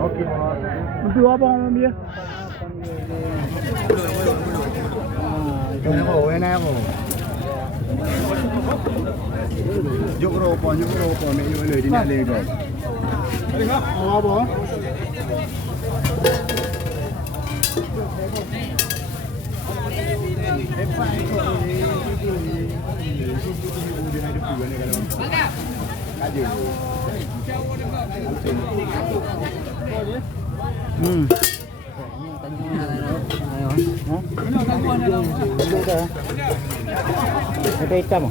Okey. Untuk apa orang dia? Ini apa? Juk ropo, mek yo le di nak le ko. Apa? Ada hitam.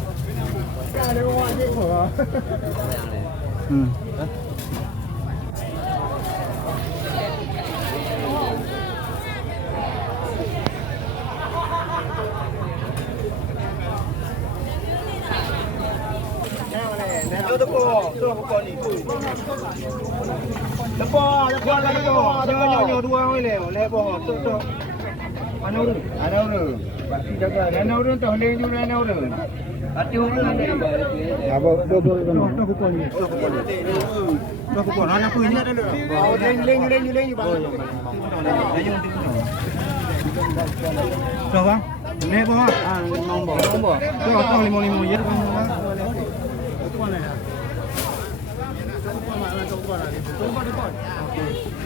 Lepas lagi tu. Jangan nyonya dua orang le. Lepas tu. Ana urut. Jaga. Ana urut tu hendak ju ana urut. Ati urut ada. Apa bobo kan? Tu pukul ni. Tu pukul. Ana punya dah dulu. Leng bang. Tu bang. Ni apa? Nombor. Tu kau 55 ya.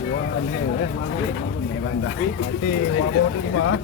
Wah, ni bandar. Wah, bodoh ni mah.